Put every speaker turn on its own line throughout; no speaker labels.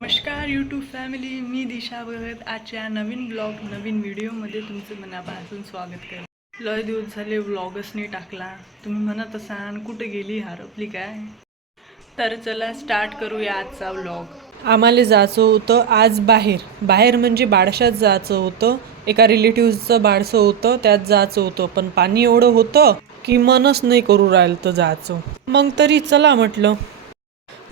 नमस्कार YouTube family मी दिशा भगत. आजच्या नवीन ब्लॉग नवीन व्हिडिओमध्ये तुमचं मनापासून स्वागत करते. लय दिवस झाले व्लॉगच नाही टाकला. तुम्ही म्हणत असाल कुठे गेली हरपली काय? तर चला स्टार्ट करूया आजचा व्लॉग
आम्हाला जायचं होतं आज बाहेर. बाहेर म्हणजे बाडशात जायचं होतं. एका रिलेटिव्हचं बाळसं होतं त्यात जायचं होतं. पण पाणी एवढं होतं की मनच नाही करू राहिलं तर जायचं. मग तरी चला म्हटलं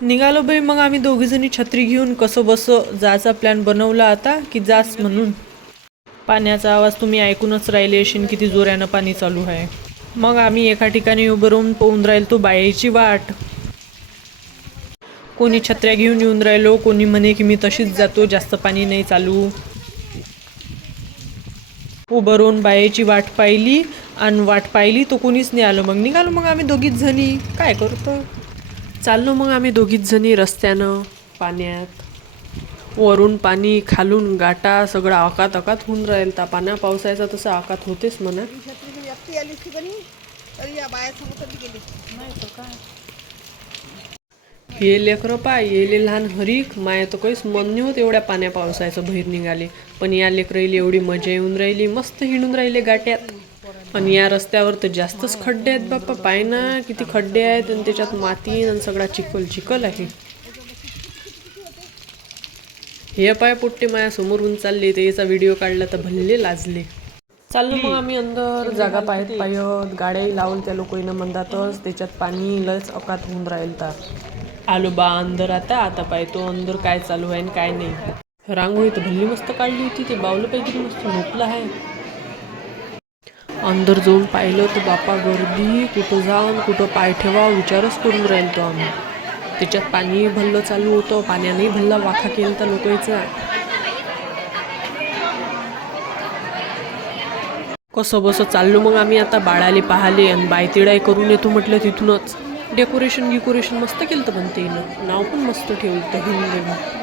निघालो बाई मग आम्ही दोघीजणी छत्री घेऊन कसं बसं जायचा प्लॅन बनवला आता की जास म्हणून? पाण्याचा आवाज तुम्ही ऐकूनच राहिले असेल किती जोरानं पाणी चालू आहे. मग आम्ही एका ठिकाणी उभं राहून पोहून राहील तो बायाची वाट. कोणी छत्र्या घेऊन येऊन राहिलो कोणी म्हणे की मी तशीच जातो जास्त पाणी नाही चालू. उभं राहून बायाची वाट पाहिली आणि वाट पाहिली तो कोणीच नाही आलो. मग निघालो मग आम्ही दोघीच जणी. काय करतो? चाललो मग आम्ही दोघीच जणी रस्त्यानं पाण्यात. वरून पाणी खालून गाटा सगळं आकात अकात होऊन राहील. ता पाण्या पावसाचा तसं आकात होतेच म्हणा. हे लेकरं पाय येले लहान हरीक. माय तर काहीच मन नाही होत एवढ्या पाण्या पावसाचं बाहेर निघाले. पण या लेकराईला एवढी मजा येऊन राहिली मस्त हिंडून राहिले गाट्यात. आणि या रस्त्यावर तर जास्तच खड्डे आहेत बाप्पा. पाय ना किती खड्डे आहेत आणि त्याच्यात माती आणि सगळा चिखल चिखल आहे. हे पाय पोट्टे माया समोरून चालले ते याचा व्हिडिओ काढला तर भल्ले लाजले. चाललो मग आम्ही अंदर जागा पाहत पाहत गाड्याही लावून त्या लोकांना म्हणतातच त्याच्यात पाणी लयच अकात होऊन राहील तर आलो बा अंदर आता आता पाहतो अंदर काय चालू आहे आणि काय नाही. रांगोळी तर भल्ली मस्त काढली होती ते बावलं पाहिजे मस्त झोपलं आहे. अंदर जाऊन पाहिलं तर बापा गर्दी कुठं जाऊन कुठं पाय ठेवा विचारच करून राहील तो आम्ही. त्याच्यात पाणी भल्लं चालू होतं पाण्यानेही भल्ला वाखा केला तर लोकांचा. कसं बसं चाललो मग आम्ही आता बाळाले पाहाले आणि बायतिडाय करून येतो म्हटलं तिथूनच. डेकोरेशन गिकोरेशन मस्त केलं तर पण ते नाव पण मस्त ठेवलं तर हिंदी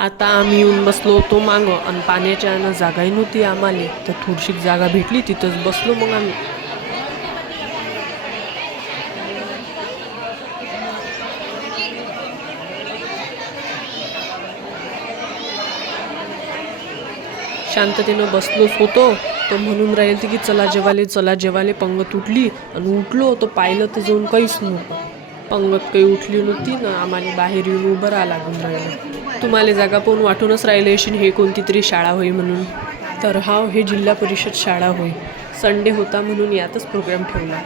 आता आम्ही येऊन बसलो होतो मागं आणि पाण्याच्या आणि जागाही नव्हती आम्हाला. तर थोडीशी जागा भेटली तिथंच बसलो मग आम्ही. शांततेनं बसलोच होतो. तर म्हणून राहील की चला जेवाले चला जेवाले पंग तुटली आणि उठलो. तर पाहिलं तर जाऊन काहीच नव्हतं. पंगत काही उठली नव्हती ना आम्हाला बाहेर येऊन उभं राहा लागून राहिलं. तुम्हाला जागा पाहून वाटूनच राहिले अशी हे कोणती तरी शाळा होई म्हणून. तर हा हे जिल्हा परिषद शाळा होई संडे होता म्हणून यातच प्रोग्राम ठेवला.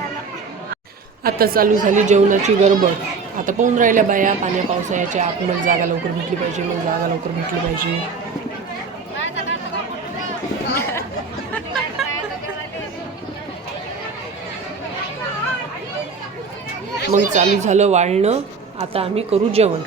आता चालू झाली जेवणाची गडबड. आता पाहून राहिल्या बाया पाण्या पावसाळ्याच्या आपण जागा लवकर भेटली पाहिजे मग जागा लवकर भेटली पाहिजे. मग चालू झालं वाळणं. आता आम्ही करू जेवण.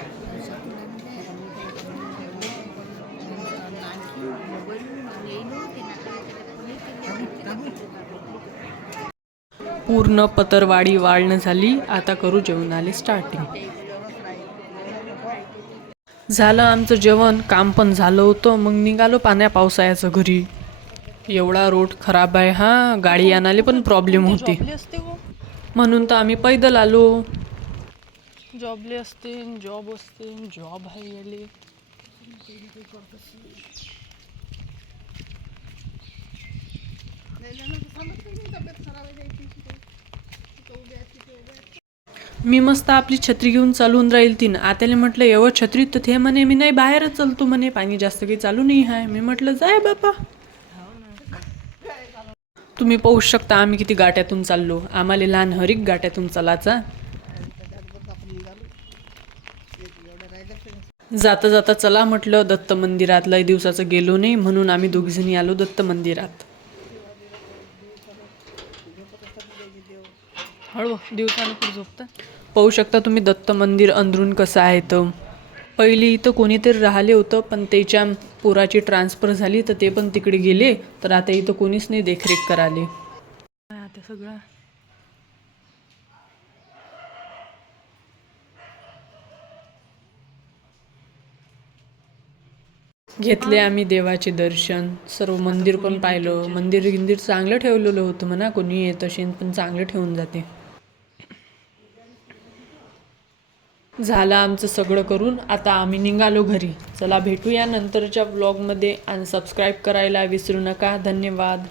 पूर्ण पतरवाडी वाळणं झाली. आता करू जेवणाले स्टार्टिंग झालं आमचं जेवण. काम पण झालं होतं. मग निघालो पाण्या पावसाळ्याचं घरी. एवढा रोड खराब आहे. हा गाडी आणाले पण प्रॉब्लेम होते. म्हणून तर आम्ही पैदल आलो. जॉबले असते जॉब असते जॉब आहे याले मी मस्त आपली छत्री घेऊन चालून राहील तीन. आत्याला म्हटलं एवढं छत्रीत तर ते म्हणे मी नाही बाहेरच चालतो म्हणे पाणी जास्त काही चालू नाही आहे मी म्हटलं जाय बापा. तुम्ही पाहू शकता आम्ही किती गाट्यातून चाललो. आम्हाला लहान हरिक गाट्यातून चालायचा. जाता जाता चला म्हटलं दत्त मंदिरात लय दिवसाचं गेलो नाही म्हणून आम्ही दोघीजणी आलो दत्त मंदिरात. हळू दिवसानं झोपता. पाहू शकता तुम्ही दत्त मंदिर अंदरून कसं आहे तर पहिली इथं कोणीतरी राहिले होतं पण त्याच्या पोराची ट्रान्सफर झाली तर ते पण तिकडे गेले. तर आता इथं कोणीच नाही देखरेख कराले आता सगळं? घेतले आम्ही देवाचे दर्शन. सर्व मंदिर पण पाहिलं. मंदिर गिंदिर चांगलं ठेवलेलं होतं म्हणा कोणी येत असेल पण चांगलं ठेवून जाते. झालं आमचं सगळं करून. आता आम्ही निघालो घरी. चला भेटूया नंतरच्या ब्लॉगमध्ये आणि सबस्क्राईब करायला विसरू नका. धन्यवाद.